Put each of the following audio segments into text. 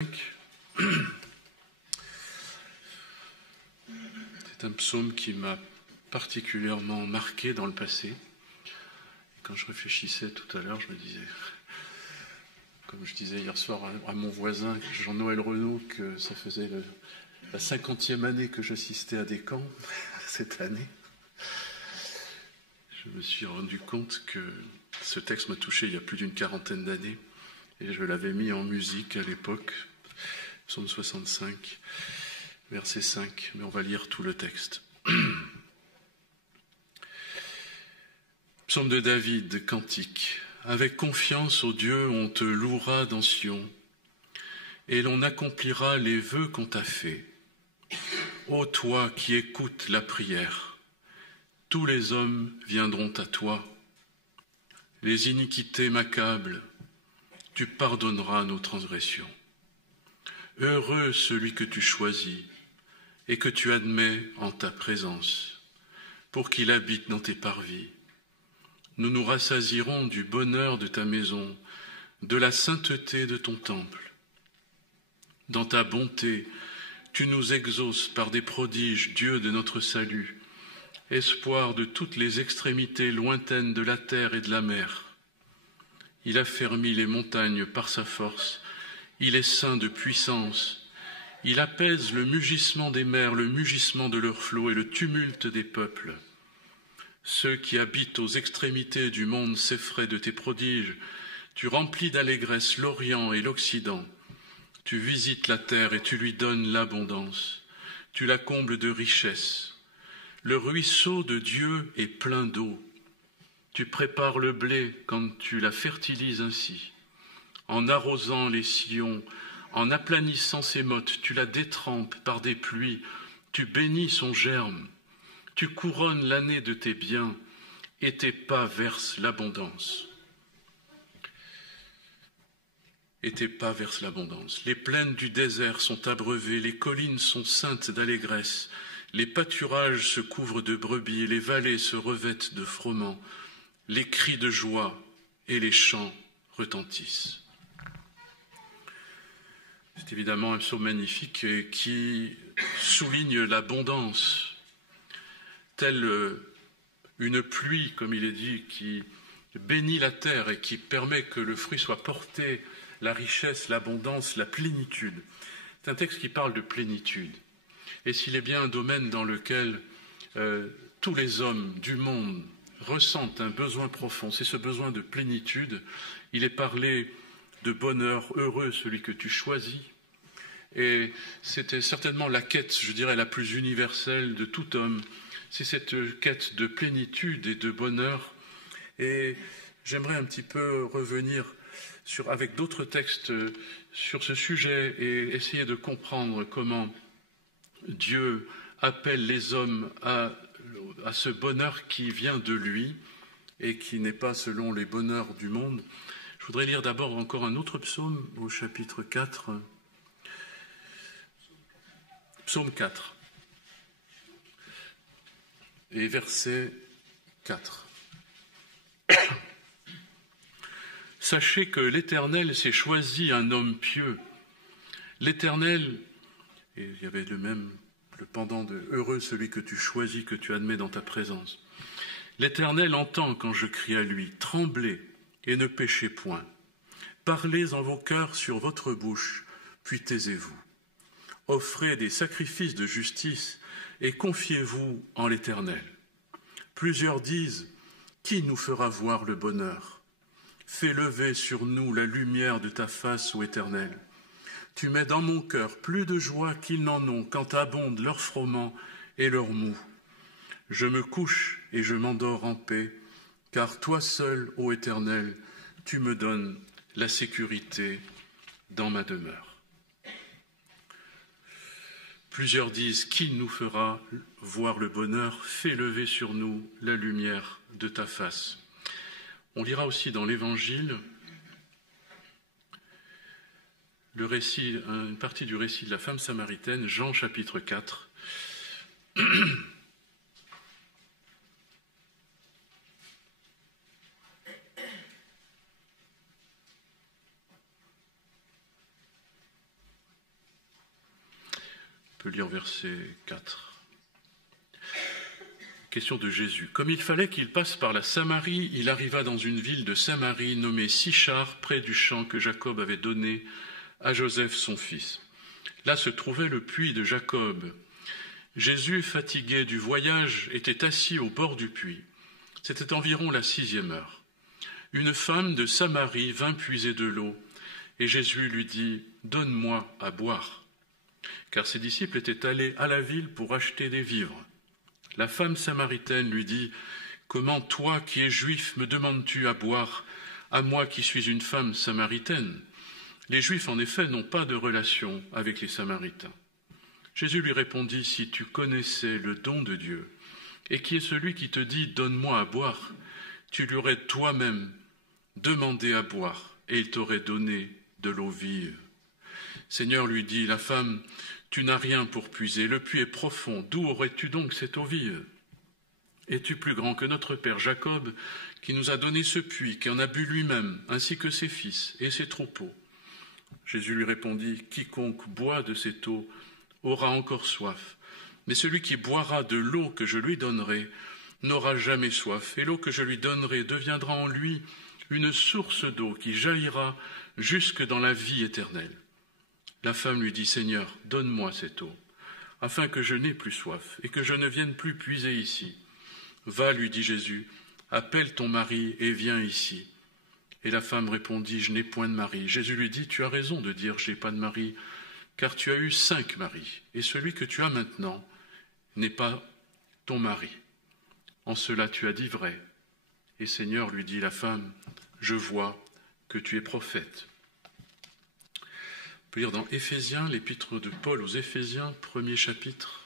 C'est un psaume qui m'a particulièrement marqué dans le passé. Quand je réfléchissais tout à l'heure, je me disais, comme je disais hier soir à mon voisin Jean-Noël Renaud, que ça faisait la 50e année que j'assistais à des camps cette année. Je me suis rendu compte que ce texte m'a touché il y a plus d'une quarantaine d'années et je l'avais mis en musique à l'époque, psaume 65, verset 5, mais on va lire tout le texte. Psaume de David, cantique. Avec confiance au Dieu, on te louera dans Sion, et l'on accomplira les vœux qu'on t'a faits. Ô toi qui écoutes la prière, tous les hommes viendront à toi. Les iniquités m'accablent, tu pardonneras nos transgressions. Heureux celui que tu choisis et que tu admets en ta présence, pour qu'il habite dans tes parvis. Nous nous rassasierons du bonheur de ta maison, de la sainteté de ton temple. Dans ta bonté, tu nous exauces par des prodiges, Dieu de notre salut, espoir de toutes les extrémités lointaines de la terre et de la mer. Il a fermi les montagnes par sa force, il est saint de puissance. Il apaise le mugissement des mers, le mugissement de leurs flots et le tumulte des peuples. Ceux qui habitent aux extrémités du monde s'effraient de tes prodiges. Tu remplis d'allégresse l'Orient et l'Occident. Tu visites la terre et tu lui donnes l'abondance. Tu la combles de richesses. Le ruisseau de Dieu est plein d'eau. Tu prépares le blé quand tu la fertilises ainsi. En arrosant les sillons, en aplanissant ses mottes, tu la détrempes par des pluies. Tu bénis son germe. Tu couronnes l'année de tes biens et tes pas versent l'abondance. Les plaines du désert sont abreuvées, les collines sont ceintes d'allégresse, les pâturages se couvrent de brebis et les vallées se revêtent de froment. Les cris de joie et les chants retentissent. C'est évidemment un psaume magnifique qui souligne l'abondance, telle une pluie, comme il est dit, qui bénit la terre et qui permet que le fruit soit porté, la richesse, l'abondance, la plénitude. C'est un texte qui parle de plénitude. Et s'il est bien un domaine dans lequel tous les hommes du monde ressentent un besoin profond, c'est ce besoin de plénitude. Il est parlé de bonheur, heureux celui que tu choisis. Et c'était certainement la quête, je dirais, la plus universelle de tout homme. C'est cette quête de plénitude et de bonheur. Et j'aimerais un petit peu revenir avec d'autres textes sur ce sujet et essayer de comprendre comment Dieu appelle les hommes à ce bonheur qui vient de lui et qui n'est pas selon les bonheurs du monde. Je voudrais lire d'abord encore un autre psaume au chapitre 4. Psaume 4 et verset 4. Sachez que l'Éternel s'est choisi un homme pieux. L'Éternel, et il y avait le pendant de « heureux celui que tu choisis, que tu admets dans ta présence ». L'Éternel entend quand je crie à lui, tremblez et ne péchez point. Parlez en vos cœurs sur votre bouche, puis taisez-vous. Offrez des sacrifices de justice et confiez-vous en l'Éternel. Plusieurs disent, qui nous fera voir le bonheur? Fais lever sur nous la lumière de ta face, ô Éternel. Tu mets dans mon cœur plus de joie qu'ils n'en ont quand abondent leurs froment et leurs mou. Je me couche et je m'endors en paix, car toi seul, ô Éternel, tu me donnes la sécurité dans ma demeure. Plusieurs disent, qui nous fera voir le bonheur? Fais lever sur nous la lumière de ta face. On lira aussi dans l'Évangile une partie du récit de la femme samaritaine, Jean chapitre 4. On peut lire verset 4. Question de Jésus. Comme il fallait qu'il passe par la Samarie, il arriva dans une ville de Samarie nommée Sichar, près du champ que Jacob avait donné à Joseph son fils. Là se trouvait le puits de Jacob. Jésus, fatigué du voyage, était assis au bord du puits. C'était environ la 6e heure. Une femme de Samarie vint puiser de l'eau, et Jésus lui dit « Donne-moi à boire ». Car ses disciples étaient allés à la ville pour acheter des vivres. La femme samaritaine lui dit « Comment toi qui es juif me demandes-tu à boire, à moi qui suis une femme samaritaine ?» Les Juifs, en effet, n'ont pas de relation avec les Samaritains. Jésus lui répondit, « Si tu connaissais le don de Dieu, et qui est celui qui te dit, donne-moi à boire, tu lui aurais toi-même demandé à boire, et il t'aurait donné de l'eau vive. » Seigneur, lui dit la femme, « Tu n'as rien pour puiser, le puits est profond, d'où aurais-tu donc cette eau vive? Es-tu plus grand que notre père Jacob, qui nous a donné ce puits, qui en a bu lui-même, ainsi que ses fils et ses troupeaux? » Jésus lui répondit, « Quiconque boit de cette eau aura encore soif, mais celui qui boira de l'eau que je lui donnerai n'aura jamais soif, et l'eau que je lui donnerai deviendra en lui une source d'eau qui jaillira jusque dans la vie éternelle. » La femme lui dit, « Seigneur, donne-moi cette eau, afin que je n'aie plus soif, et que je ne vienne plus puiser ici. » « Va, lui dit Jésus, appelle ton mari et viens ici. » Et la femme répondit, « Je n'ai point de mari. » Jésus lui dit, « Tu as raison de dire, je n'ai pas de mari, car tu as eu 5 maris, et celui que tu as maintenant n'est pas ton mari. En cela tu as dit vrai. » Et Seigneur, lui dit la femme, « Je vois que tu es prophète. » On peut lire dans Éphésiens, l'épître de Paul aux Éphésiens, 1er chapitre.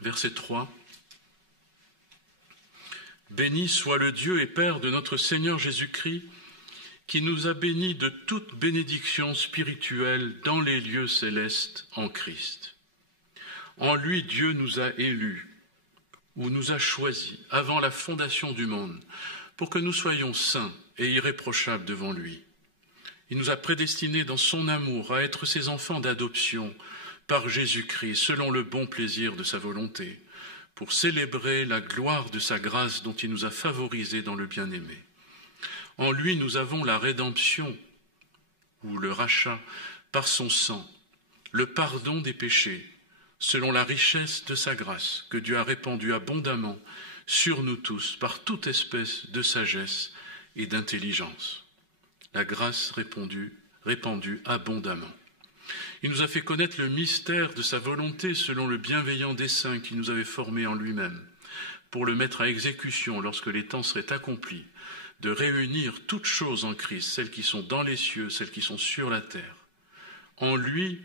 Verset 3. « Béni soit le Dieu et Père de notre Seigneur Jésus-Christ, qui nous a bénis de toute bénédiction spirituelle dans les lieux célestes en Christ. En lui, Dieu nous a élus, ou nous a choisis, avant la fondation du monde, pour que nous soyons saints et irréprochables devant lui. Il nous a prédestinés dans son amour à être ses enfants d'adoption par Jésus-Christ, selon le bon plaisir de sa volonté, pour célébrer la gloire de sa grâce dont il nous a favorisés dans le bien-aimé. En lui, nous avons la rédemption, ou le rachat, par son sang, le pardon des péchés, selon la richesse de sa grâce, que Dieu a répandue abondamment sur nous tous, par toute espèce de sagesse et d'intelligence. La grâce répandue abondamment. Il nous a fait connaître le mystère de sa volonté selon le bienveillant dessein qu'il nous avait formé en lui-même, pour le mettre à exécution lorsque les temps seraient accomplis, de réunir toutes choses en Christ, celles qui sont dans les cieux, celles qui sont sur la terre. En lui,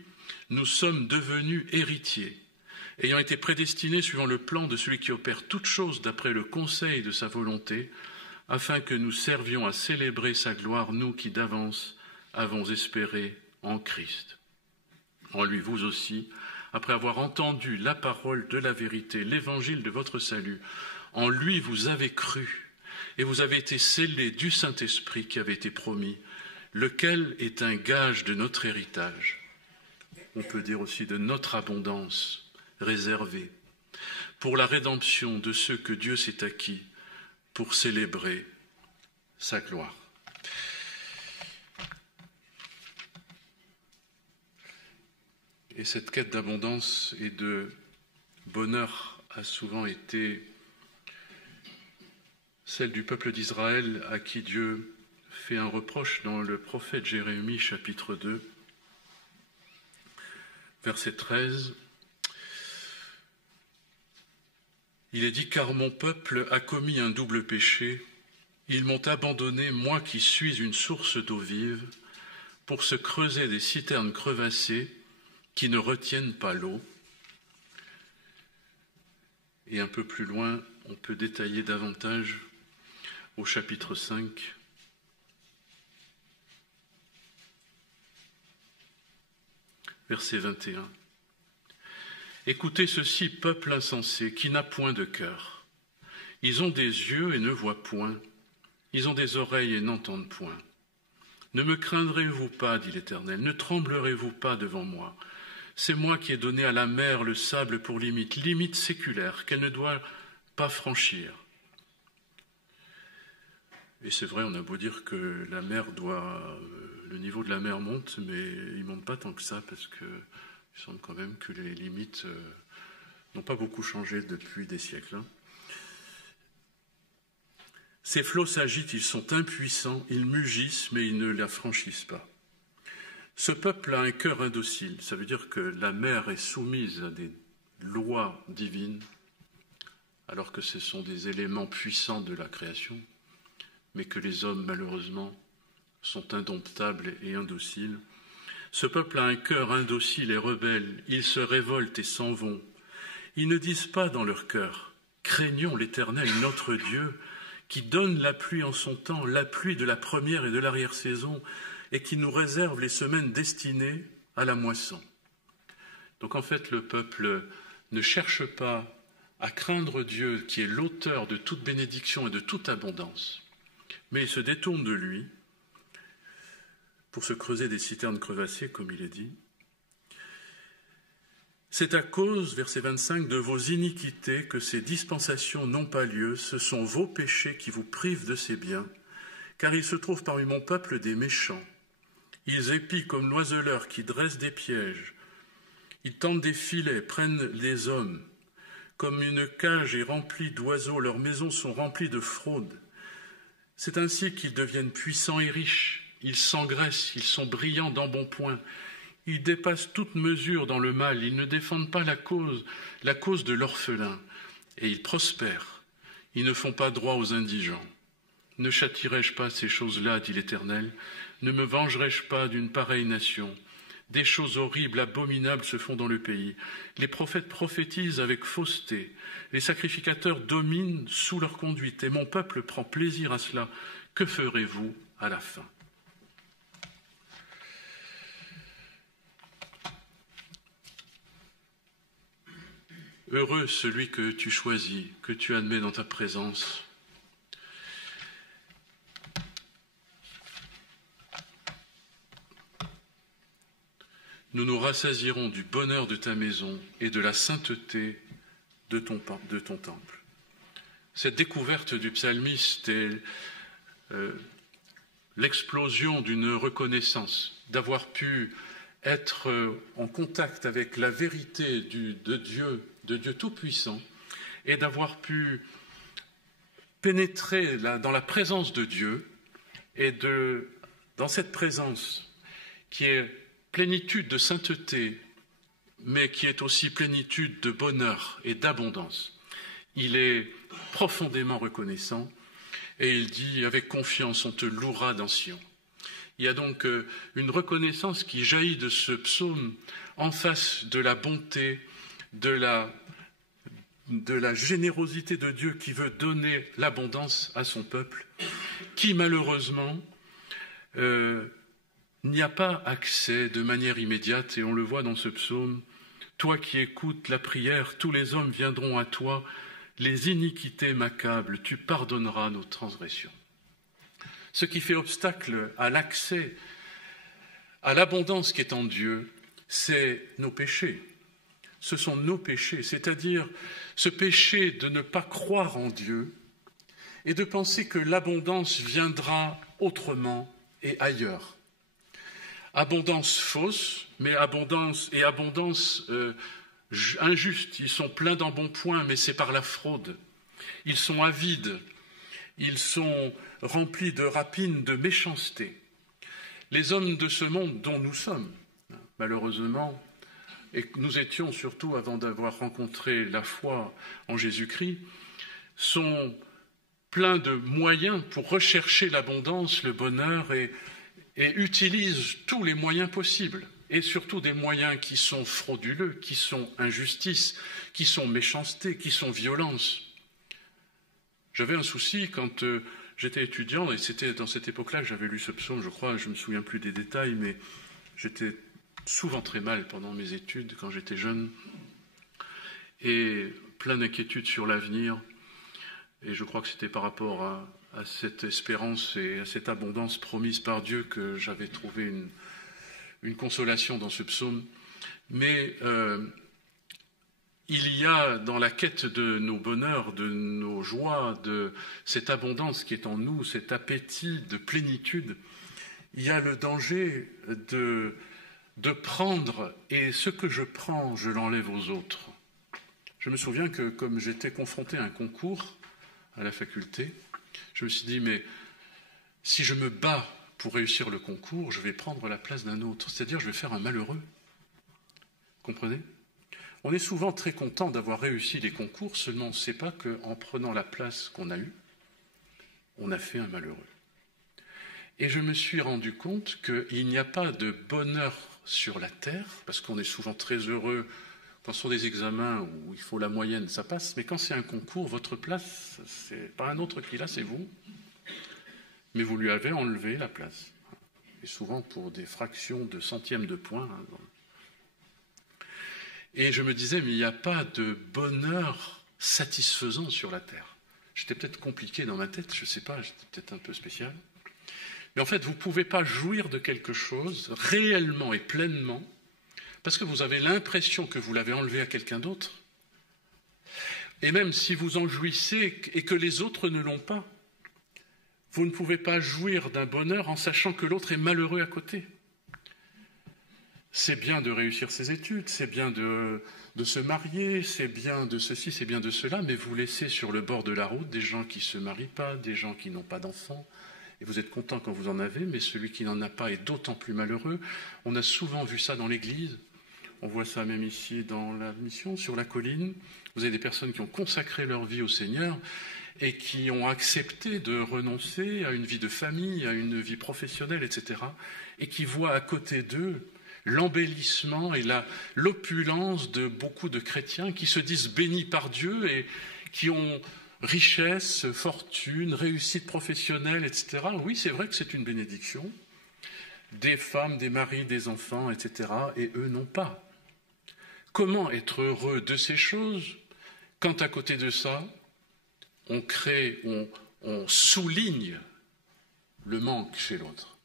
nous sommes devenus héritiers, ayant été prédestinés suivant le plan de celui qui opère toutes choses d'après le conseil de sa volonté, afin que nous servions à célébrer sa gloire, nous qui d'avance avons espéré en Christ. En lui, vous aussi, après avoir entendu la parole de la vérité, l'évangile de votre salut, en lui vous avez cru, et vous avez été scellés du Saint-Esprit qui avait été promis, lequel est un gage de notre héritage. On peut dire aussi de notre abondance réservée, pour la rédemption de ceux que Dieu s'est acquis, pour célébrer sa gloire. Et cette quête d'abondance et de bonheur a souvent été celle du peuple d'Israël à qui Dieu fait un reproche dans le prophète Jérémie, chapitre 2, verset 13. Il est dit, « Car mon peuple a commis un double péché, ils m'ont abandonné, moi qui suis une source d'eau vive, pour se creuser des citernes crevassées, qui ne retiennent pas l'eau. » Et un peu plus loin, on peut détailler davantage au chapitre 5. Verset 21. « Écoutez ceci, peuple insensé, qui n'a point de cœur. Ils ont des yeux et ne voient point, ils ont des oreilles et n'entendent point. Ne me craindrez-vous pas, dit l'Éternel, ne tremblerez-vous pas devant moi? C'est moi qui ai donné à la mer le sable pour limite séculaire, qu'elle ne doit pas franchir. Et c'est vrai, on a beau dire que la mer le niveau de la mer monte, mais il ne monte pas tant que ça, parce qu'il semble quand même que les limites n'ont pas beaucoup changé depuis des siècles. Ces flots s'agitent, ils sont impuissants, ils mugissent, mais ils ne la franchissent pas. Ce peuple a un cœur indocile, ça veut dire que la mer est soumise à des lois divines, alors que ce sont des éléments puissants de la création, mais que les hommes, malheureusement, sont indomptables et indociles. Ce peuple a un cœur indocile et rebelle, ils se révoltent et s'en vont. Ils ne disent pas dans leur cœur « Craignons l'Éternel, notre Dieu, qui donne la pluie en son temps, la pluie de la première et de l'arrière-saison, et qui nous réserve les semaines destinées à la moisson. » Donc en fait, le peuple ne cherche pas à craindre Dieu, qui est l'auteur de toute bénédiction et de toute abondance, mais il se détourne de lui pour se creuser des citernes crevassées, comme il est dit. C'est à cause, verset 25, de vos iniquités que ces dispensations n'ont pas lieu. Ce sont vos péchés qui vous privent de ces biens, car il se trouve parmi mon peuple des méchants. Ils épient comme l'oiseleur qui dresse des pièges. Ils tendent des filets, prennent les hommes. Comme une cage est remplie d'oiseaux, leurs maisons sont remplies de fraude. C'est ainsi qu'ils deviennent puissants et riches. Ils s'engraissent, ils sont brillants d'embonpoint. Ils dépassent toute mesure dans le mal, ils ne défendent pas la cause de l'orphelin, et ils prospèrent. Ils ne font pas droit aux indigents. Ne châtierai-je pas ces choses-là, dit l'Éternel? Ne me vengerai-je pas d'une pareille nation? Des choses horribles, abominables se font dans le pays. Les prophètes prophétisent avec fausseté. Les sacrificateurs dominent sous leur conduite, et mon peuple prend plaisir à cela. Que ferez-vous à la fin? Heureux celui que tu choisis, que tu admets dans ta présence. Nous nous rassasierons du bonheur de ta maison et de la sainteté de ton temple. Cette découverte du psalmiste est l'explosion d'une reconnaissance, d'avoir pu être en contact avec la vérité de Dieu Tout-Puissant, et d'avoir pu pénétrer dans la présence de Dieu, et dans cette présence qui est plénitude de sainteté, mais qui est aussi plénitude de bonheur et d'abondance. Il est profondément reconnaissant, et il dit avec confiance, on te louera dans Sion. Il y a donc une reconnaissance qui jaillit de ce psaume en face de la bonté, de la générosité de Dieu qui veut donner l'abondance à son peuple, qui malheureusement n'y a pas accès de manière immédiate, et on le voit dans ce psaume. Toi qui écoutes la prière, tous les hommes viendront à toi, les iniquités m'accablent, tu pardonneras nos transgressions. Ce qui fait obstacle à l'accès à l'abondance qui est en Dieu, c'est nos péchés. Ce sont nos péchés, c'est-à-dire ce péché de ne pas croire en Dieu et de penser que l'abondance viendra autrement et ailleurs. Abondance fausse, mais abondance injuste. Ils sont pleins d'embonpoint, mais c'est par la fraude. Ils sont avides, ils sont remplis de rapine, de méchanceté. Les hommes de ce monde dont nous sommes, malheureusement, et que nous étions surtout avant d'avoir rencontré la foi en Jésus-Christ, sont pleins de moyens pour rechercher l'abondance, le bonheur, et utilisent tous les moyens possibles, et surtout des moyens qui sont frauduleux, qui sont injustice, qui sont méchanceté, qui sont violence. J'avais un souci quand j'étais étudiant, et c'était dans cette époque-là que j'avais lu ce psaume, je crois, je ne me souviens plus des détails, mais j'étais souvent très mal pendant mes études quand j'étais jeune, et plein d'inquiétudes sur l'avenir, et je crois que c'était par rapport à cette espérance et à cette abondance promise par Dieu que j'avais trouvé une consolation dans ce psaume. Mais il y a dans la quête de nos bonheurs, de nos joies, de cette abondance qui est en nous, cet appétit de plénitude, il y a le danger de prendre, et ce que je prends, je l'enlève aux autres. Je me souviens que comme j'étais confronté à un concours à la faculté, je me suis dit, mais si je me bats pour réussir le concours, je vais prendre la place d'un autre, c'est-à-dire je vais faire un malheureux. Comprenez ? On est souvent très content d'avoir réussi les concours, seulement on ne sait pas qu'en prenant la place qu'on a eue, on a fait un malheureux. Et je me suis rendu compte qu'il n'y a pas de bonheur sur la terre, parce qu'on est souvent très heureux quand ce sont des examens où il faut la moyenne, ça passe, mais quand c'est un concours, votre place, c'est pas un autre qui l'a, c'est vous, mais vous lui avez enlevé la place. Et souvent pour des fractions de centièmes de points. Et je me disais, mais il n'y a pas de bonheur satisfaisant sur la terre. J'étais peut-être compliqué dans ma tête, je ne sais pas, j'étais peut-être un peu spécial. Mais en fait, vous ne pouvez pas jouir de quelque chose réellement et pleinement parce que vous avez l'impression que vous l'avez enlevé à quelqu'un d'autre. Et même si vous en jouissez et que les autres ne l'ont pas, vous ne pouvez pas jouir d'un bonheur en sachant que l'autre est malheureux à côté. C'est bien de réussir ses études, c'est bien de se marier, c'est bien de ceci, c'est bien de cela, mais vous laissez sur le bord de la route des gens qui ne se marient pas, des gens qui n'ont pas d'enfants, et vous êtes content quand vous en avez, mais celui qui n'en a pas est d'autant plus malheureux. On a souvent vu ça dans l'Église, on voit ça même ici dans la mission, sur la colline. Vous avez des personnes qui ont consacré leur vie au Seigneur et qui ont accepté de renoncer à une vie de famille, à une vie professionnelle, etc., et qui voient à côté d'eux l'embellissement et l'opulence de beaucoup de chrétiens qui se disent bénis par Dieu et qui ont richesse, fortune, réussite professionnelle, etc. Oui, c'est vrai que c'est une bénédiction. Des femmes, des maris, des enfants, etc. Et eux n'ont pas. Comment être heureux de ces choses quand à côté de ça, on souligne le manque chez l'autre?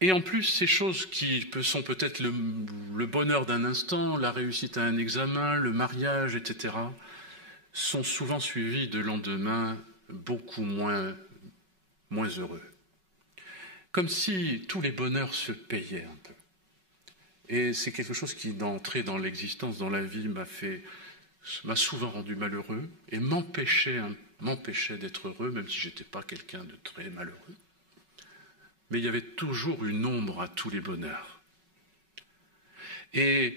Et en plus, ces choses qui sont peut-être le bonheur d'un instant, la réussite à un examen, le mariage, etc., sont souvent suivies de lendemains beaucoup moins heureux. Comme si tous les bonheurs se payaient un peu. Et c'est quelque chose qui, d'entrer dans l'existence, dans la vie, m'a souvent rendu malheureux et m'empêchait d'être heureux, même si je n'étais pas quelqu'un de très malheureux. Mais il y avait toujours une ombre à tous les bonheurs. Et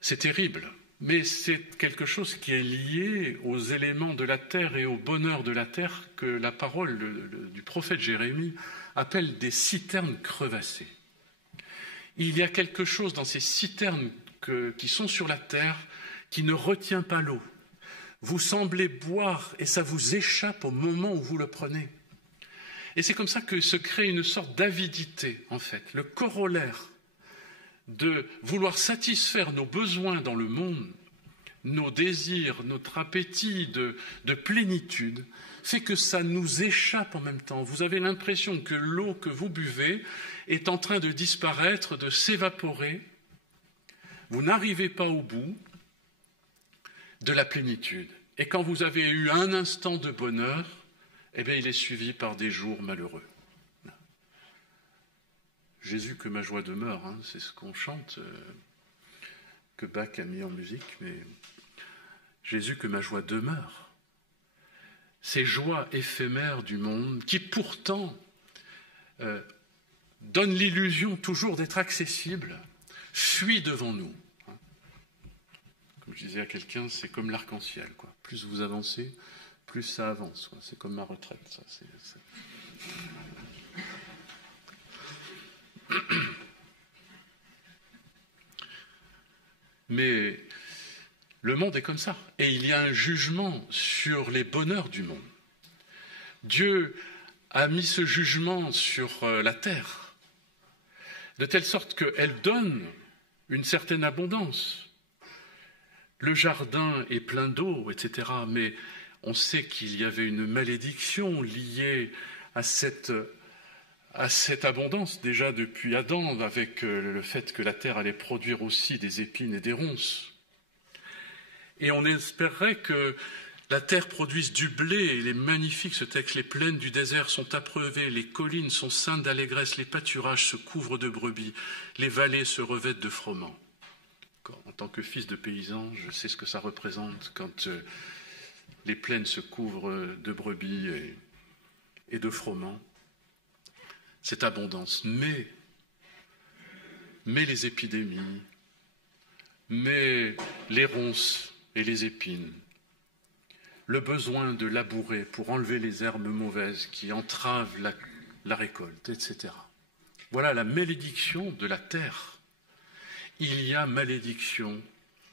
c'est terrible, mais c'est quelque chose qui est lié aux éléments de la terre et au bonheur de la terre que la parole du prophète Jérémie appelle des citernes crevassées. Il y a quelque chose dans ces citernes qui sont sur la terre qui ne retient pas l'eau. Vous semblez boire et ça vous échappe au moment où vous le prenez. Et c'est comme ça que se crée une sorte d'avidité, en fait. Le corollaire de vouloir satisfaire nos besoins dans le monde, nos désirs, notre appétit de plénitude, fait que ça nous échappe en même temps. Vous avez l'impression que l'eau que vous buvez est en train de disparaître, de s'évaporer. Vous n'arrivez pas au bout de la plénitude. Et quand vous avez eu un instant de bonheur, eh bien, il est suivi par des jours malheureux. Jésus, que ma joie demeure, c'est ce qu'on chante, que Bach a mis en musique, mais Jésus, que ma joie demeure. Ces joies éphémères du monde qui pourtant donnent l'illusion toujours d'être accessibles, fuient devant nous. Comme je disais à quelqu'un, c'est comme l'arc-en-ciel, quoi. Plus vous avancez, plus ça avance. Quoi. C'est comme ma retraite, ça. Mais le monde est comme ça. Et il y a un jugement sur les bonheurs du monde. Dieu a mis ce jugement sur la terre, de telle sorte qu'elle donne une certaine abondance. Le jardin est plein d'eau, etc. Mais On sait qu'il y avait une malédiction liée à cette abondance, déjà depuis Adam, avec le fait que la terre allait produire aussi des épines et des ronces. Et on espérerait que la terre produise du blé, il est magnifique ce texte, les plaines du désert sont appreuvées, les collines sont ceintes d'allégresse, les pâturages se couvrent de brebis, les vallées se revêtent de froment. En tant que fils de paysan, je sais ce que ça représente quand les plaines se couvrent de brebis et de froment. Cette abondance, mais les épidémies, mais les ronces et les épines, le besoin de labourer pour enlever les herbes mauvaises qui entravent la récolte, etc. Voilà la malédiction de la terre. Il y a malédiction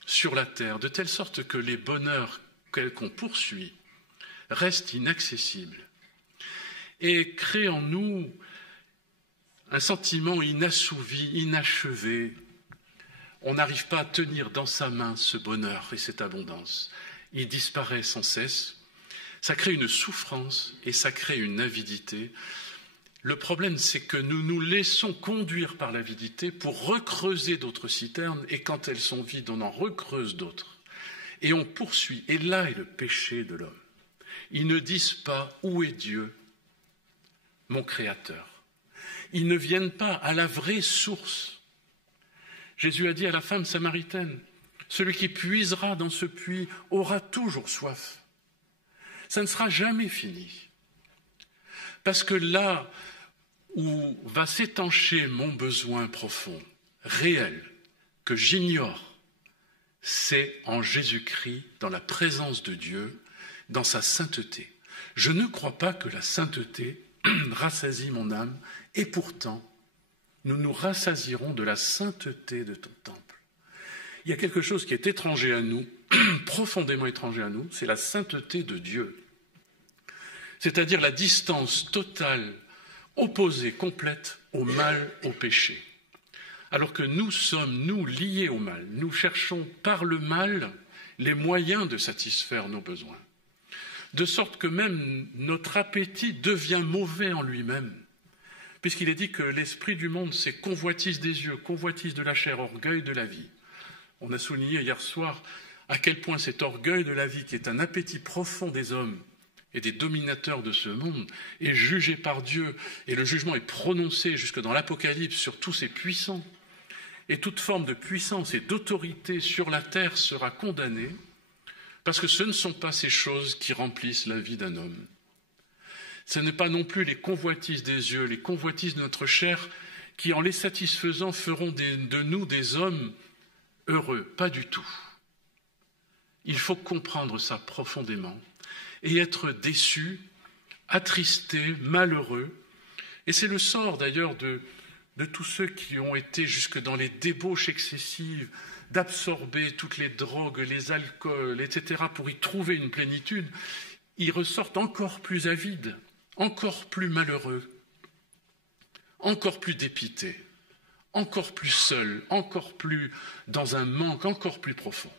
sur la terre, de telle sorte que les bonheurs qu'on poursuit restent inaccessibles et créent en nous un sentiment inassouvi, inachevé. On n'arrive pas à tenir dans sa main ce bonheur et cette abondance. Il disparaît sans cesse. Ça crée une souffrance et ça crée une avidité. Le problème, c'est que nous nous laissons conduire par l'avidité pour recreuser d'autres citernes et quand elles sont vides, on en recreuse d'autres. Et on poursuit. Et là est le péché de l'homme. Ils ne disent pas « Où est Dieu, mon Créateur ?» Ils ne viennent pas à la vraie source. Jésus a dit à la femme samaritaine, celui qui puisera dans ce puits aura toujours soif. Ça ne sera jamais fini. Parce que là où va s'étancher mon besoin profond, réel, que j'ignore, c'est en Jésus-Christ, dans la présence de Dieu, dans sa sainteté. Je ne crois pas que la sainteté rassasie mon âme, et pourtant, nous nous rassasierons de la sainteté de ton temple. Il y a quelque chose qui est étranger à nous, profondément étranger à nous, c'est la sainteté de Dieu. C'est-à-dire la distance totale, opposée, complète au mal, au péché. Alors que nous sommes, nous, liés au mal. Nous cherchons par le mal les moyens de satisfaire nos besoins. De sorte que même notre appétit devient mauvais en lui-même. Puisqu'il est dit que l'esprit du monde, c'est convoitise des yeux, convoitise de la chair, orgueil de la vie. On a souligné hier soir à quel point cet orgueil de la vie, qui est un appétit profond des hommes et des dominateurs de ce monde, est jugé par Dieu, et le jugement est prononcé jusque dans l'Apocalypse sur tous ces puissants. Et toute forme de puissance et d'autorité sur la terre sera condamnée, parce que ce ne sont pas ces choses qui remplissent la vie d'un homme. Ce n'est pas non plus les convoitises des yeux, les convoitises de notre chair, qui, en les satisfaisant, feront de nous des hommes heureux. Pas du tout. Il faut comprendre ça profondément et être déçu, attristé, malheureux. Et c'est le sort d'ailleurs de tous ceux qui ont été jusque dans les débauches excessives, d'absorber toutes les drogues, les alcools, etc., pour y trouver une plénitude. Ils ressortent encore plus avides, encore plus malheureux, encore plus dépités, encore plus seuls, encore plus dans un manque encore plus profond.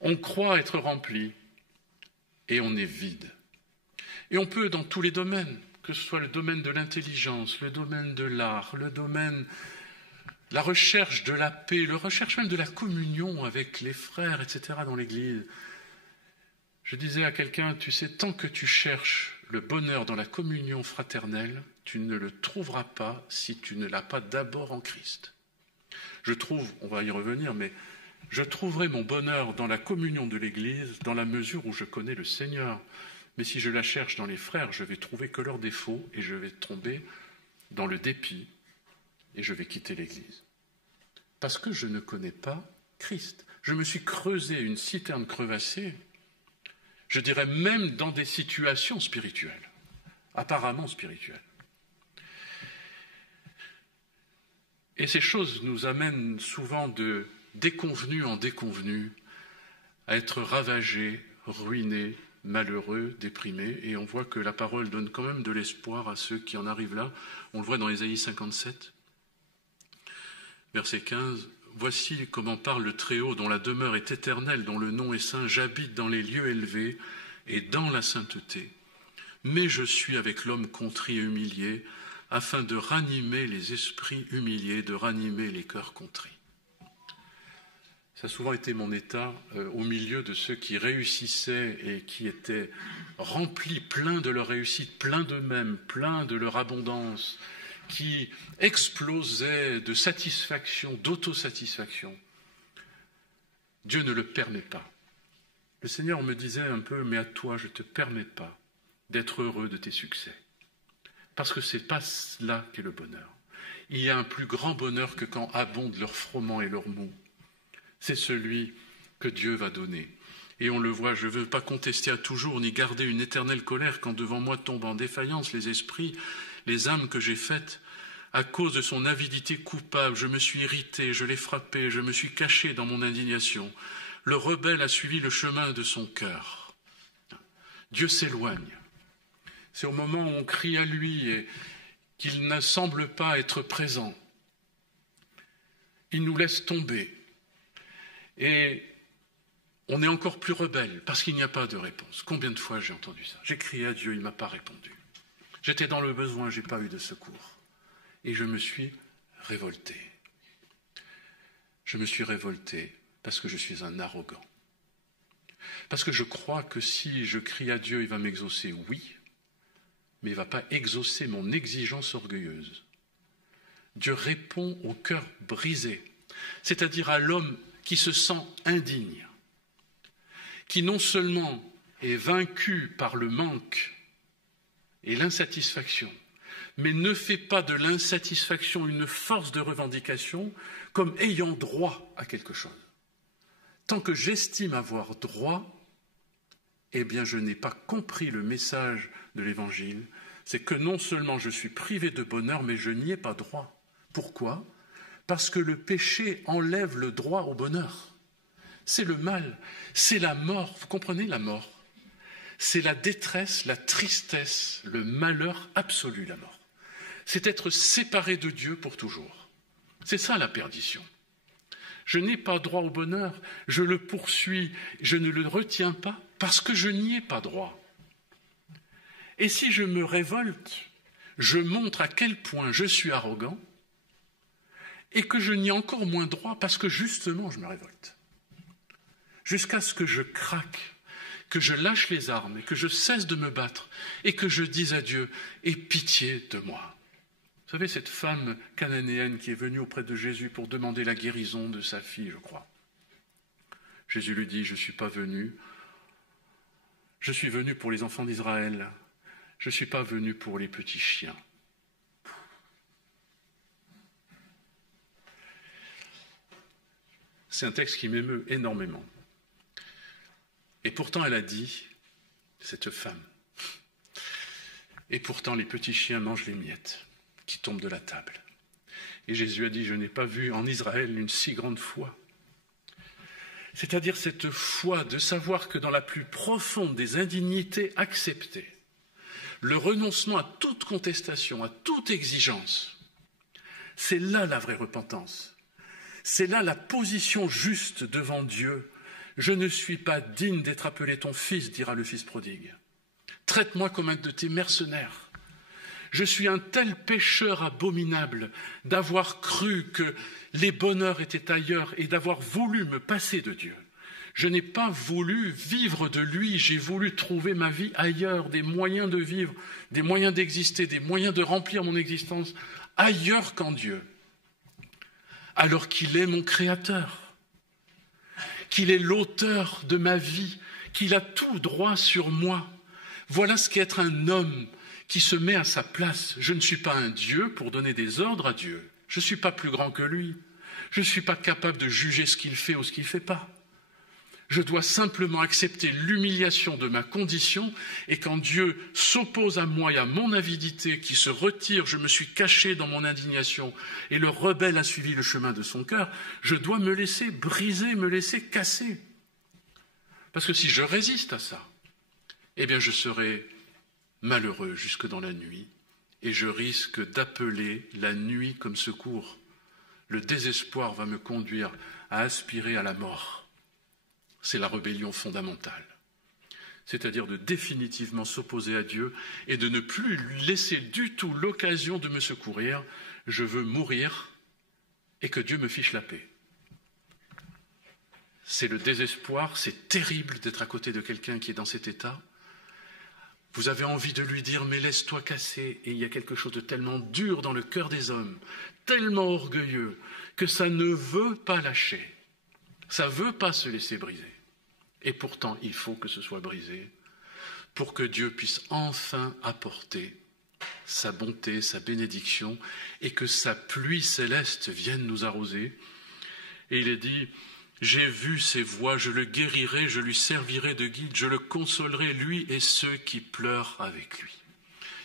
On croit être rempli et on est vide. Et on peut, dans tous les domaines, que ce soit le domaine de l'intelligence, le domaine de l'art, le domaine, la recherche de la paix, la recherche même de la communion avec les frères, etc., dans l'Église. Je disais à quelqu'un, tu sais, tant que tu cherches le bonheur dans la communion fraternelle, tu ne le trouveras pas si tu ne l'as pas d'abord en Christ. Je trouve, on va y revenir, mais je trouverai mon bonheur dans la communion de l'Église dans la mesure où je connais le Seigneur. Mais si je la cherche dans les frères, je vais trouver que leurs défauts et je vais tomber dans le dépit et je vais quitter l'Église. Parce que je ne connais pas Christ. Je me suis creusé une citerne crevassée, je dirais même dans des situations spirituelles, apparemment spirituelles. Et ces choses nous amènent souvent de déconvenus en déconvenus à être ravagés, ruinés, malheureux, déprimés. Et on voit que la parole donne quand même de l'espoir à ceux qui en arrivent là. On le voit dans Ésaïe 57, verset 15. « voici comment parle le Très-Haut, dont la demeure est éternelle, dont le nom est saint. J'habite dans les lieux élevés et dans la sainteté. Mais je suis avec l'homme contrit et humilié, afin de ranimer les esprits humiliés, de ranimer les cœurs contrits. Ça a souvent été mon état au milieu de ceux qui réussissaient et qui étaient remplis, pleins de leur réussite, pleins d'eux-mêmes, pleins de leur abondance, qui explosaient de satisfaction, d'autosatisfaction. Dieu ne le permet pas. Le Seigneur me disait un peu, mais à toi, je ne te permets pas d'être heureux de tes succès. Parce que ce n'est pas là qu'est le bonheur. Il y a un plus grand bonheur que quand abondent leurs froment et leurs maux. C'est celui que Dieu va donner. Et on le voit, je ne veux pas contester à toujours, ni garder une éternelle colère quand devant moi tombent en défaillance les esprits, les âmes que j'ai faites. À cause de son avidité coupable, je me suis irrité, je l'ai frappé, je me suis caché dans mon indignation. Le rebelle a suivi le chemin de son cœur. Dieu s'éloigne. C'est au moment où on crie à lui et qu'il ne semble pas être présent. Il nous laisse tomber. Et on est encore plus rebelle parce qu'il n'y a pas de réponse. Combien de fois j'ai entendu ça? J'ai crié à Dieu, il ne m'a pas répondu. J'étais dans le besoin, je n'ai pas eu de secours. Et je me suis révolté. Je me suis révolté parce que je suis un arrogant. Parce que je crois que si je crie à Dieu, il va m'exaucer, oui, mais il ne va pas exaucer mon exigence orgueilleuse. Dieu répond au cœur brisé, c'est-à-dire à l'homme qui se sent indigne, qui non seulement est vaincu par le manque et l'insatisfaction, mais ne fait pas de l'insatisfaction une force de revendication comme ayant droit à quelque chose. Tant que j'estime avoir droit, eh bien je n'ai pas compris le message de l'Évangile, c'est que non seulement je suis privé de bonheur, mais je n'y ai pas droit. Pourquoi ? Parce que le péché enlève le droit au bonheur. C'est le mal, c'est la mort. Vous comprenez la mort? C'est la détresse, la tristesse, le malheur absolu, la mort. C'est être séparé de Dieu pour toujours. C'est ça la perdition. Je n'ai pas droit au bonheur, je le poursuis, je ne le retiens pas parce que je n'y ai pas droit. Et si je me révolte, je montre à quel point je suis arrogant et que je n'y ai encore moins droit parce que justement je me révolte. Jusqu'à ce que je craque, que je lâche les armes et que je cesse de me battre et que je dise à Dieu « Aie pitié de moi ». Vous savez, cette femme cananéenne qui est venue auprès de Jésus pour demander la guérison de sa fille, je crois. Jésus lui dit « Je ne suis pas venu, je suis venu pour les enfants d'Israël, je ne suis pas venu pour les petits chiens. » C'est un texte qui m'émeut énormément. Et pourtant, elle a dit, cette femme, et pourtant les petits chiens mangent les miettes qui tombent de la table. Et Jésus a dit, je n'ai pas vu en Israël une si grande foi. C'est-à-dire cette foi de savoir que dans la plus profonde des indignités acceptées, le renoncement à toute contestation, à toute exigence, c'est là la vraie repentance. C'est là la position juste devant Dieu. Je ne suis pas digne d'être appelé ton fils, dira le fils prodigue. Traite-moi comme un de tes mercenaires. Je suis un tel pécheur abominable d'avoir cru que les bonheurs étaient ailleurs et d'avoir voulu me passer de Dieu. Je n'ai pas voulu vivre de lui, j'ai voulu trouver ma vie ailleurs, des moyens de vivre, des moyens d'exister, des moyens de remplir mon existence ailleurs qu'en Dieu. Alors qu'il est mon créateur, qu'il est l'auteur de ma vie, qu'il a tout droit sur moi. Voilà ce qu'est être un homme qui se met à sa place. Je ne suis pas un Dieu pour donner des ordres à Dieu. Je ne suis pas plus grand que lui. Je ne suis pas capable de juger ce qu'il fait ou ce qu'il ne fait pas. Je dois simplement accepter l'humiliation de ma condition et quand Dieu s'oppose à moi et à mon avidité, qui se retire, je me suis caché dans mon indignation et le rebelle a suivi le chemin de son cœur, je dois me laisser briser, me laisser casser. Parce que si je résiste à ça, eh bien je serai malheureux jusque dans la nuit et je risque d'appeler la nuit comme secours. Le désespoir va me conduire à aspirer à la mort. C'est la rébellion fondamentale. C'est-à-dire de définitivement s'opposer à Dieu et de ne plus lui laisser du tout l'occasion de me secourir. Je veux mourir et que Dieu me fiche la paix. C'est le désespoir, c'est terrible d'être à côté de quelqu'un qui est dans cet état. Vous avez envie de lui dire « mais laisse-toi casser » et il y a quelque chose de tellement dur dans le cœur des hommes, tellement orgueilleux, que ça ne veut pas lâcher. Ça ne veut pas se laisser briser. Et pourtant, il faut que ce soit brisé pour que Dieu puisse enfin apporter sa bonté, sa bénédiction et que sa pluie céleste vienne nous arroser. Et il est dit « J'ai vu ses voies, je le guérirai, je lui servirai de guide, je le consolerai, lui et ceux qui pleurent avec lui. »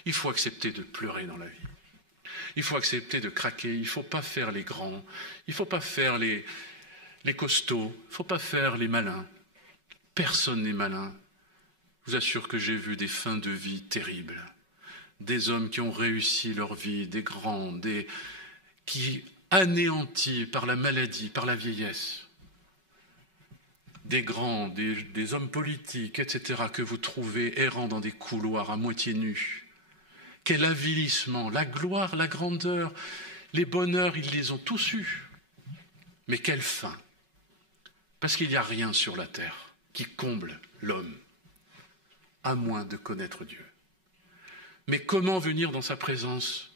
Il faut accepter de pleurer dans la vie. Il faut accepter de craquer. Il ne faut pas faire les grands. Il ne faut pas faire les costauds. Il ne faut pas faire les malins. Personne n'est malin. Je vous assure que j'ai vu des fins de vie terribles. Des hommes qui ont réussi leur vie, des grands, qui anéantis par la maladie, par la vieillesse. Des grands, des hommes politiques, etc., que vous trouvez errant dans des couloirs à moitié nus. Quel avilissement, la gloire, la grandeur, les bonheurs, ils les ont tous eus. Mais quelle fin! Parce qu'il n'y a rien sur la terre qui comble l'homme, à moins de connaître Dieu. Mais comment venir dans sa présence?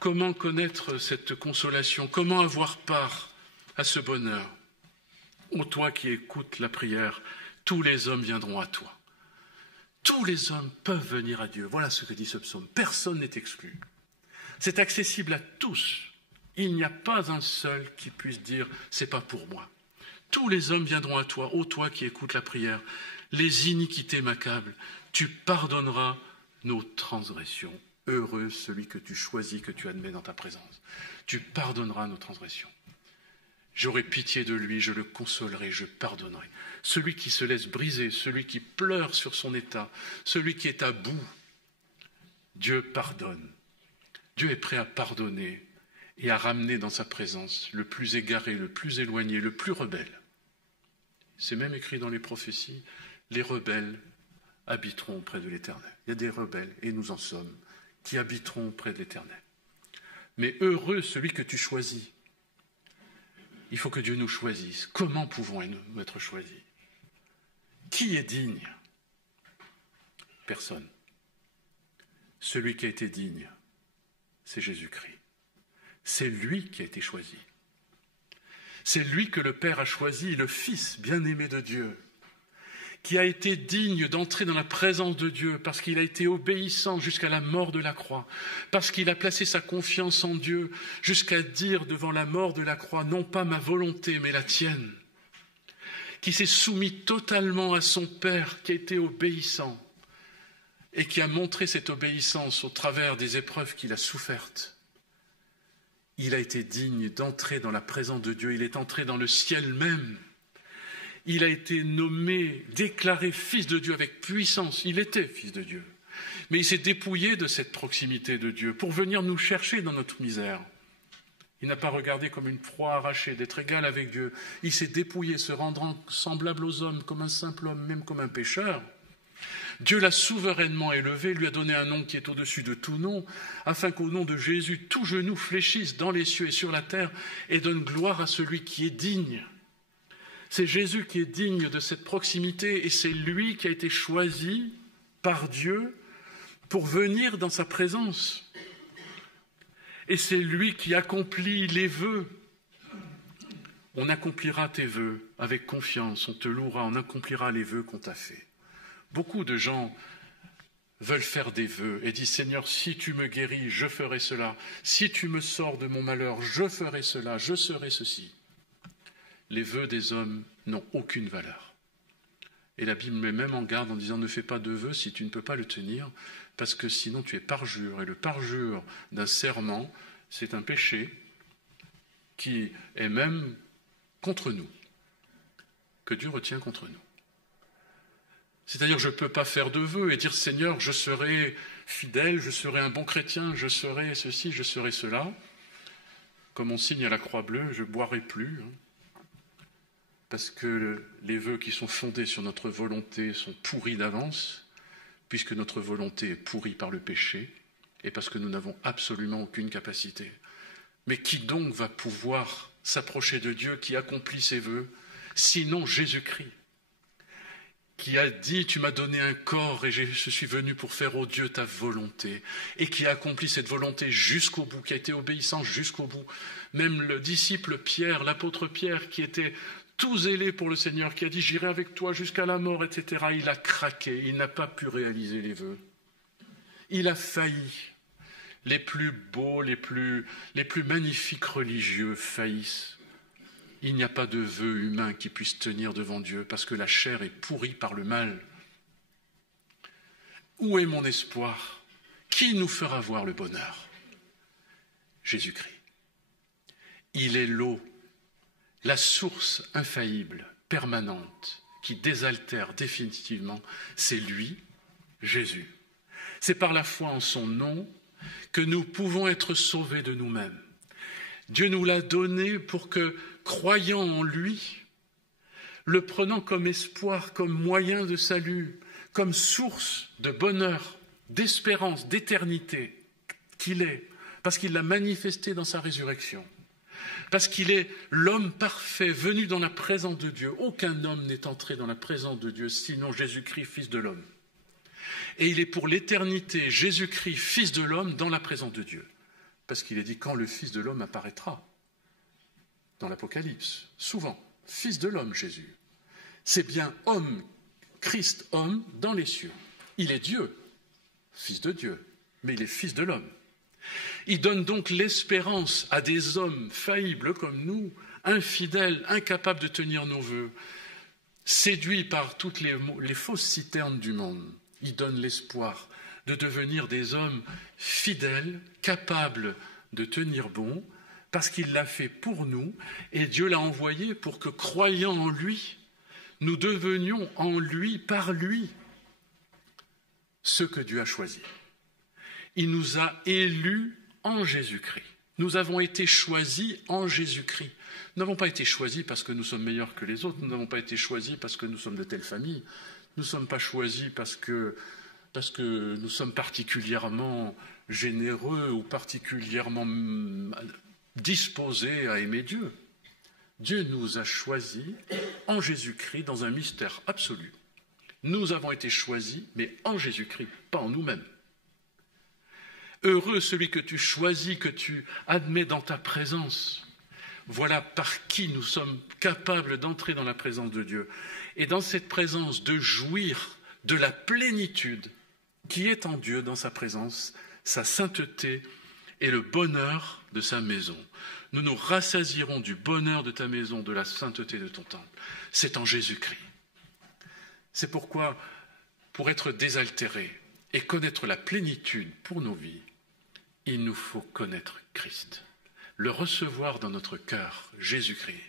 Comment connaître cette consolation? Comment avoir part à ce bonheur? Ô toi qui écoutes la prière, tous les hommes viendront à toi. Tous les hommes peuvent venir à Dieu. Voilà ce que dit ce psaume. Personne n'est exclu. C'est accessible à tous. Il n'y a pas un seul qui puisse dire « c'est pas pour moi ». Tous les hommes viendront à toi, ô toi qui écoutes la prière. Les iniquités m'accablent. Tu pardonneras nos transgressions. Heureux celui que tu choisis, que tu admets dans ta présence. Tu pardonneras nos transgressions. J'aurai pitié de lui, je le consolerai, je pardonnerai. Celui qui se laisse briser, celui qui pleure sur son état, celui qui est à bout, Dieu pardonne. Dieu est prêt à pardonner et à ramener dans sa présence le plus égaré, le plus éloigné, le plus rebelle. C'est même écrit dans les prophéties, les rebelles habiteront auprès de l'Éternel. Il y a des rebelles, et nous en sommes, qui habiteront auprès de l'Éternel. Mais heureux celui que tu choisis. Il faut que Dieu nous choisisse. Comment pouvons-nous être choisis? Qui est digne? Personne. Celui qui a été digne, c'est Jésus-Christ. C'est lui qui a été choisi. C'est lui que le Père a choisi, le Fils bien-aimé de Dieu, qui a été digne d'entrer dans la présence de Dieu parce qu'il a été obéissant jusqu'à la mort de la croix, parce qu'il a placé sa confiance en Dieu jusqu'à dire devant la mort de la croix, non pas ma volonté mais la tienne, qui s'est soumis totalement à son Père, qui a été obéissant et qui a montré cette obéissance au travers des épreuves qu'il a souffertes. Il a été digne d'entrer dans la présence de Dieu, il est entré dans le ciel même. Il a été nommé, déclaré fils de Dieu avec puissance. Il était fils de Dieu. Mais il s'est dépouillé de cette proximité de Dieu pour venir nous chercher dans notre misère. Il n'a pas regardé comme une proie arrachée d'être égal avec Dieu. Il s'est dépouillé, se rendant semblable aux hommes, comme un simple homme, même comme un pécheur. Dieu l'a souverainement élevé, lui a donné un nom qui est au-dessus de tout nom, afin qu'au nom de Jésus, tout genou fléchisse dans les cieux et sur la terre et donne gloire à celui qui est digne. C'est Jésus qui est digne de cette proximité et c'est lui qui a été choisi par Dieu pour venir dans sa présence. Et c'est lui qui accomplit les vœux. On accomplira tes vœux avec confiance, on te louera, on accomplira les vœux qu'on t'a faits. Beaucoup de gens veulent faire des vœux et disent « Seigneur, si tu me guéris, je ferai cela. Si tu me sors de mon malheur, je ferai cela, je serai ceci. » Les vœux des hommes n'ont aucune valeur. Et la Bible met même en garde en disant « Ne fais pas de vœux si tu ne peux pas le tenir, parce que sinon tu es parjure. » Et le parjure d'un serment, c'est un péché qui est même contre nous, que Dieu retient contre nous. C'est-à-dire, je ne peux pas faire de vœux et dire, Seigneur, je serai fidèle, je serai un bon chrétien, je serai ceci, je serai cela. comme on signe à la croix bleue, je ne boirai plus, parce que les vœux qui sont fondés sur notre volonté sont pourris d'avance, puisque notre volonté est pourrie par le péché, et parce que nous n'avons absolument aucune capacité. Mais qui donc va pouvoir s'approcher de Dieu qui accomplit ses vœux, sinon Jésus-Christ, qui a dit « Tu m'as donné un corps et je suis venu pour faire, ô Dieu, ta volonté », et qui a accompli cette volonté jusqu'au bout, qui a été obéissant jusqu'au bout. Même le disciple Pierre, l'apôtre Pierre, qui était tout zélé pour le Seigneur, qui a dit « J'irai avec toi jusqu'à la mort », etc. Il a craqué, il n'a pas pu réaliser les vœux. Il a failli. Les plus beaux, les plus magnifiques religieux faillissent. Il n'y a pas de vœu humain qui puisse tenir devant Dieu, parce que la chair est pourrie par le mal. Où est mon espoir? Qui nous fera voir le bonheur? Jésus-Christ. Il est l'eau, la source infaillible, permanente, qui désaltère définitivement. C'est lui, Jésus. C'est par la foi en son nom que nous pouvons être sauvés de nous-mêmes. Dieu nous l'a donné pour que, croyant en lui, le prenant comme espoir, comme moyen de salut, comme source de bonheur, d'espérance, d'éternité qu'il est, parce qu'il l'a manifesté dans sa résurrection, parce qu'il est l'homme parfait venu dans la présence de Dieu. Aucun homme n'est entré dans la présence de Dieu, sinon Jésus-Christ, fils de l'homme. Et il est pour l'éternité, Jésus-Christ, fils de l'homme, dans la présence de Dieu. Parce qu'il est dit quand le Fils de l'homme apparaîtra, dans l'Apocalypse, souvent, Fils de l'homme, Jésus. C'est bien homme, Christ homme, dans les cieux. Il est Dieu, Fils de Dieu, mais il est Fils de l'homme. Il donne donc l'espérance à des hommes faillibles comme nous, infidèles, incapables de tenir nos vœux, séduits par toutes les fausses citernes du monde. Il donne l'espoir de devenir des hommes fidèles, capables de tenir bon, parce qu'il l'a fait pour nous, et Dieu l'a envoyé pour que, croyant en lui, nous devenions en lui, par lui, ce que Dieu a choisi. Il nous a élus en Jésus-Christ. Nous avons été choisis en Jésus-Christ. Nous n'avons pas été choisis parce que nous sommes meilleurs que les autres, nous n'avons pas été choisis parce que nous sommes de telle famille, nous ne sommes pas choisis parce que nous sommes particulièrement généreux ou particulièrement disposés à aimer Dieu. Dieu nous a choisis en Jésus-Christ dans un mystère absolu. Nous avons été choisis, mais en Jésus-Christ, pas en nous-mêmes. Heureux celui que tu choisis, que tu admets dans ta présence. Voilà par qui nous sommes capables d'entrer dans la présence de Dieu. Et dans cette présence, de jouir de la plénitude qui est en Dieu dans sa présence, sa sainteté et le bonheur de sa maison. Nous nous rassasierons du bonheur de ta maison, de la sainteté de ton temple. C'est en Jésus-Christ. C'est pourquoi, pour être désaltérés et connaître la plénitude pour nos vies, il nous faut connaître Christ, le recevoir dans notre cœur, Jésus-Christ,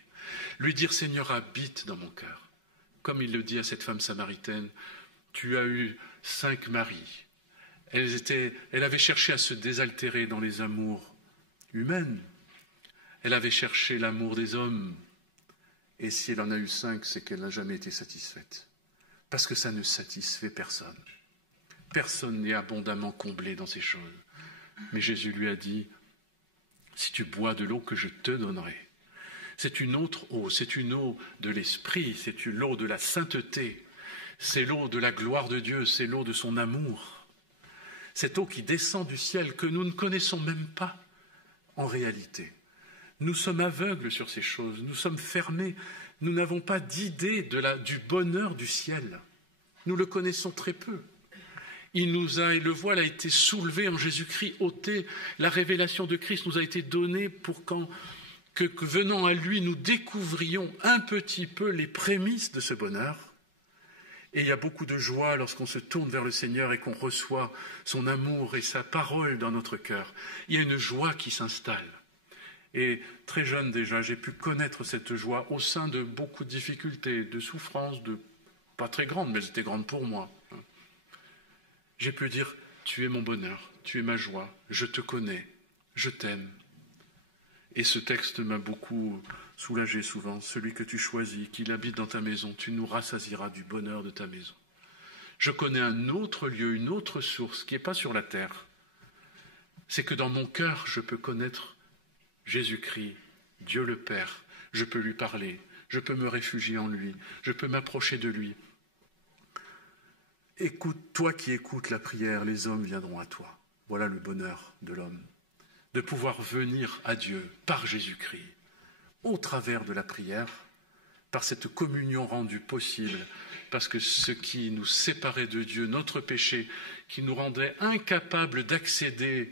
lui dire « Seigneur, habite dans mon cœur ». Comme il le dit à cette femme samaritaine, tu as eu 5 maris. Elle avait cherché à se désaltérer dans les amours humaines. Elle avait cherché l'amour des hommes. Et si elle en a eu 5, c'est qu'elle n'a jamais été satisfaite. Parce que ça ne satisfait personne. Personne n'est abondamment comblé dans ces choses. Mais Jésus lui a dit, si tu bois de l'eau que je te donnerai, c'est une autre eau, c'est une eau de l'esprit, c'est l'eau de la sainteté, c'est l'eau de la gloire de Dieu, c'est l'eau de son amour. Cette eau qui descend du ciel, que nous ne connaissons même pas en réalité. Nous sommes aveugles sur ces choses, nous sommes fermés, nous n'avons pas d'idée du bonheur du ciel. Nous le connaissons très peu. Et le voile a été soulevé en Jésus-Christ, ôté. La révélation de Christ nous a été donnée pour que venant à lui, nous découvrions un petit peu les prémices de ce bonheur. Et il y a beaucoup de joie lorsqu'on se tourne vers le Seigneur et qu'on reçoit son amour et sa parole dans notre cœur. Il y a une joie qui s'installe. Et très jeune déjà, j'ai pu connaître cette joie au sein de beaucoup de difficultés, de souffrances, pas très grandes, mais elles étaient grandes pour moi. J'ai pu dire, tu es mon bonheur, tu es ma joie, je te connais, je t'aime. Et ce texte m'a beaucoup soulagé souvent. Celui que tu choisis, qu'il habite dans ta maison, tu nous rassasieras du bonheur de ta maison. Je connais un autre lieu, une autre source qui n'est pas sur la terre. C'est que dans mon cœur, je peux connaître Jésus-Christ, Dieu le Père. Je peux lui parler, je peux me réfugier en lui, je peux m'approcher de lui. Écoute, toi qui écoutes la prière, les hommes viendront à toi. Voilà le bonheur de l'homme, de pouvoir venir à Dieu par Jésus-Christ, au travers de la prière, par cette communion rendue possible, parce que ce qui nous séparait de Dieu, notre péché, qui nous rendait incapables d'accéder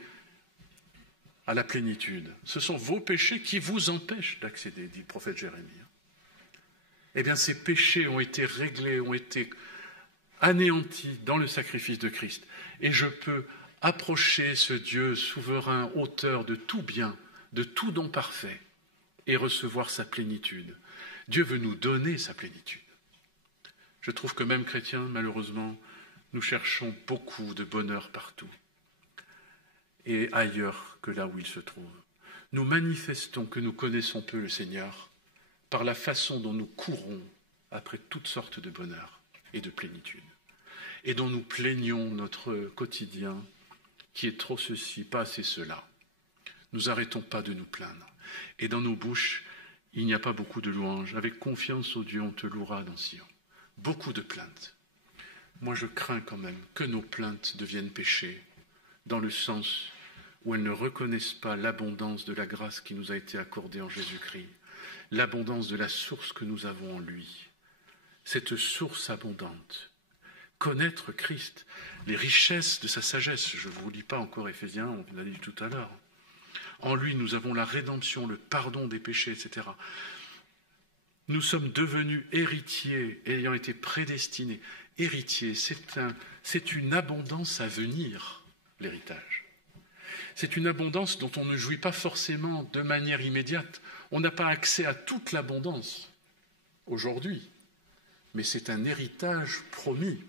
à la plénitude, ce sont vos péchés qui vous empêchent d'accéder, dit le prophète Jérémie. Eh bien, ces péchés ont été réglés, ont été anéantis dans le sacrifice de Christ. Et je peux approcher ce Dieu souverain, auteur de tout bien, de tout don parfait, et recevoir sa plénitude. Dieu veut nous donner sa plénitude. Je trouve que même chrétiens, malheureusement, nous cherchons beaucoup de bonheur partout, et ailleurs que là où il se trouve. Nous manifestons que nous connaissons peu le Seigneur par la façon dont nous courons après toutes sortes de bonheur et de plénitude, et dont nous plaignons notre quotidien qui est trop ceci, pas assez cela. Nous n'arrêtons pas de nous plaindre. Et dans nos bouches, il n'y a pas beaucoup de louanges. Avec confiance au Dieu, on te louera dans Sion. Beaucoup de plaintes. Moi, je crains quand même que nos plaintes deviennent péché, dans le sens où elles ne reconnaissent pas l'abondance de la grâce qui nous a été accordée en Jésus-Christ, l'abondance de la source que nous avons en lui. Cette source abondante, connaître Christ, les richesses de sa sagesse. Je ne vous lis pas encore Éphésiens, on l'a dit tout à l'heure. En lui, nous avons la rédemption, le pardon des péchés, etc. Nous sommes devenus héritiers, ayant été prédestinés. Héritiers, c'est une abondance à venir, l'héritage. C'est une abondance dont on ne jouit pas forcément de manière immédiate. On n'a pas accès à toute l'abondance aujourd'hui, mais c'est un héritage promis.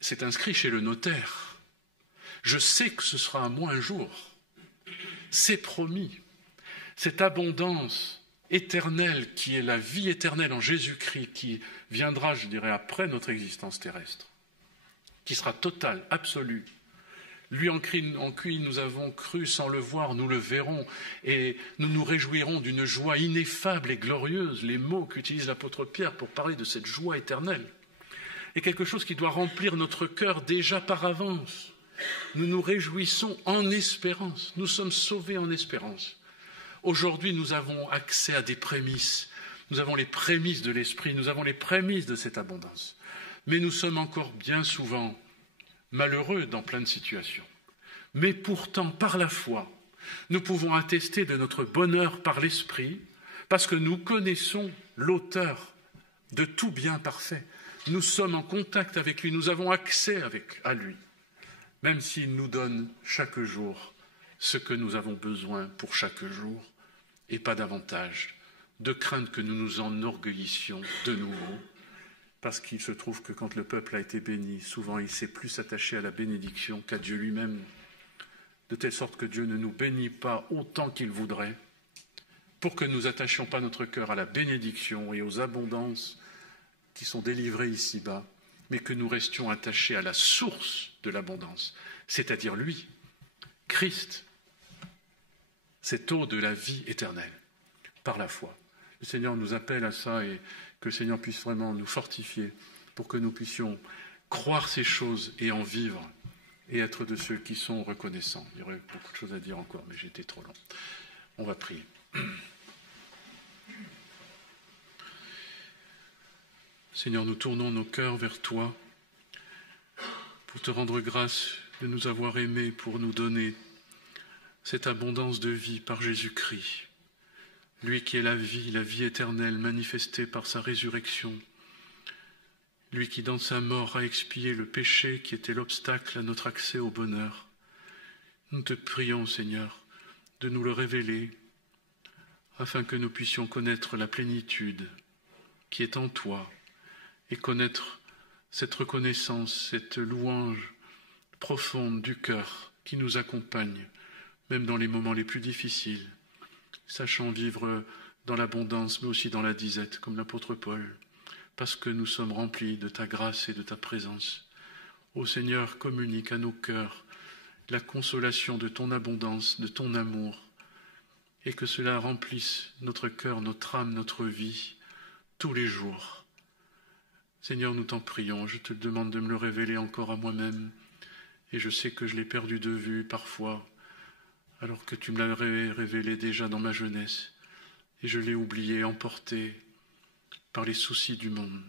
C'est inscrit chez le notaire. Je sais que ce sera à moi un jour. C'est promis. Cette abondance éternelle qui est la vie éternelle en Jésus-Christ, qui viendra, je dirais, après notre existence terrestre, qui sera totale, absolue. Lui en qui nous avons cru sans le voir, nous le verrons, et nous nous réjouirons d'une joie ineffable et glorieuse, les mots qu'utilise l'apôtre Pierre pour parler de cette joie éternelle. Et quelque chose qui doit remplir notre cœur déjà par avance. Nous nous réjouissons en espérance. Nous sommes sauvés en espérance. Aujourd'hui, nous avons accès à des prémices. Nous avons les prémices de l'esprit. Nous avons les prémices de cette abondance. Mais nous sommes encore bien souvent malheureux dans plein de situations. Mais pourtant, par la foi, nous pouvons attester de notre bonheur par l'esprit, parce que nous connaissons l'auteur de tout bien parfait. Nous sommes en contact avec lui, nous avons accès à lui, même s'il nous donne chaque jour ce que nous avons besoin pour chaque jour, et pas davantage, de crainte que nous nous enorgueillissions de nouveau, parce qu'il se trouve que quand le peuple a été béni, souvent il s'est plus attaché à la bénédiction qu'à Dieu lui-même, de telle sorte que Dieu ne nous bénit pas autant qu'il voudrait, pour que nous n'attachions pas notre cœur à la bénédiction et aux abondances qui sont délivrées ici-bas, mais que nous restions attachés à la source de l'abondance, c'est-à-dire lui, Christ, cette eau de la vie éternelle, par la foi. Le Seigneur nous appelle à ça et que le Seigneur puisse vraiment nous fortifier pour que nous puissions croire ces choses et en vivre et être de ceux qui sont reconnaissants. Il y aurait beaucoup de choses à dire encore, mais j'ai été trop long. On va prier. Seigneur, nous tournons nos cœurs vers toi pour te rendre grâce de nous avoir aimés, pour nous donner cette abondance de vie par Jésus-Christ, lui qui est la vie éternelle manifestée par sa résurrection, lui qui dans sa mort a expié le péché qui était l'obstacle à notre accès au bonheur. Nous te prions, Seigneur, de nous le révéler, afin que nous puissions connaître la plénitude qui est en toi, et connaître cette reconnaissance, cette louange profonde du cœur qui nous accompagne, même dans les moments les plus difficiles, sachant vivre dans l'abondance, mais aussi dans la disette, comme l'apôtre Paul, parce que nous sommes remplis de ta grâce et de ta présence. Ô Seigneur, communique à nos cœurs la consolation de ton abondance, de ton amour, et que cela remplisse notre cœur, notre âme, notre vie, tous les jours. Seigneur, nous t'en prions, je te demande de me le révéler encore à moi-même, et je sais que je l'ai perdu de vue parfois, alors que tu me l'avais révélé déjà dans ma jeunesse, et je l'ai oublié, emporté par les soucis du monde.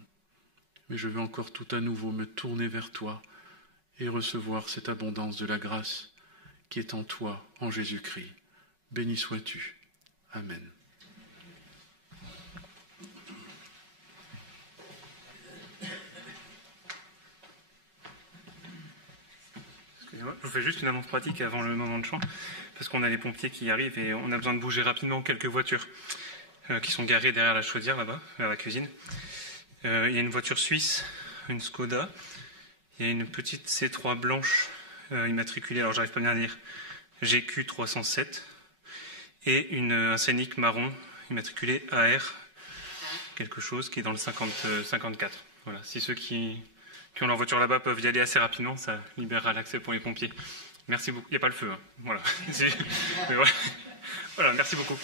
Mais je veux encore tout à nouveau me tourner vers toi et recevoir cette abondance de la grâce qui est en toi, en Jésus-Christ. Béni sois-tu. Amen. Excusez-moi, je vous fais juste une annonce pratique avant le moment de chant, parce qu'on a les pompiers qui arrivent et on a besoin de bouger rapidement quelques voitures qui sont garées derrière la chaudière là-bas, vers la cuisine. Il y a une voiture suisse, une Skoda, il y a une petite C3 blanche immatriculée, alors j'arrive pas bien à lire, GQ 307, et un Scénic marron immatriculé AR quelque chose qui est dans le 54. Voilà, si ceux qui ont leur voiture là-bas peuvent y aller assez rapidement, ça libérera l'accès pour les pompiers. Merci beaucoup. Il n'y a pas le feu, hein. Voilà. Mais voilà, merci beaucoup.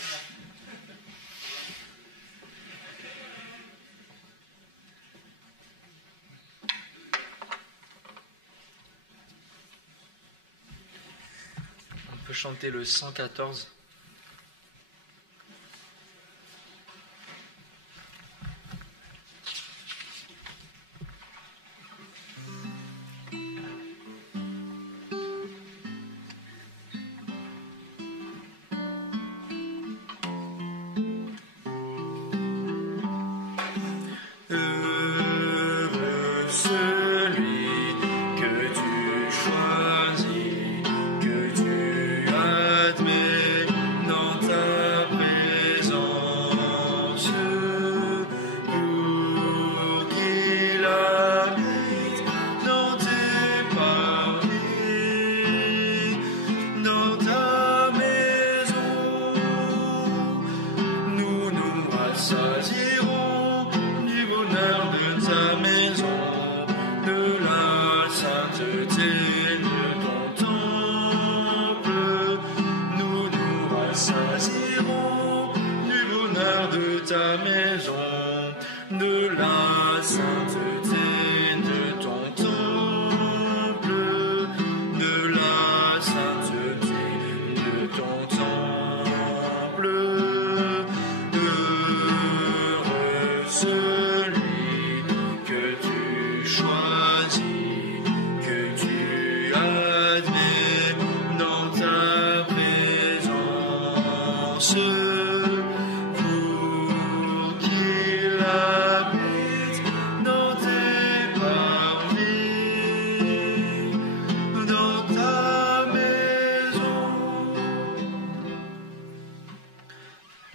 On peut chanter le 114.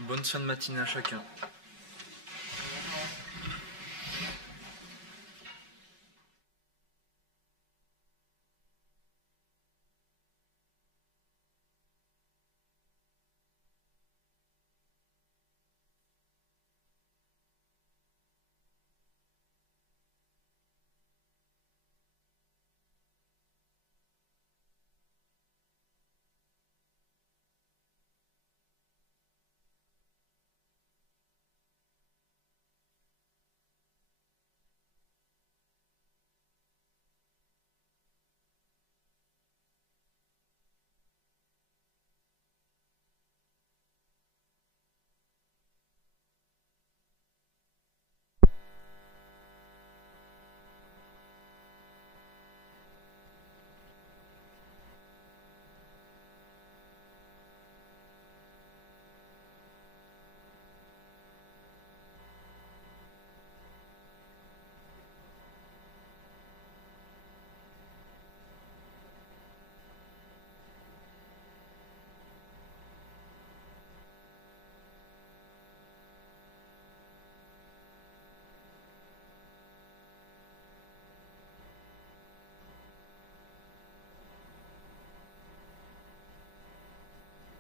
Bonne fin de matinée à chacun.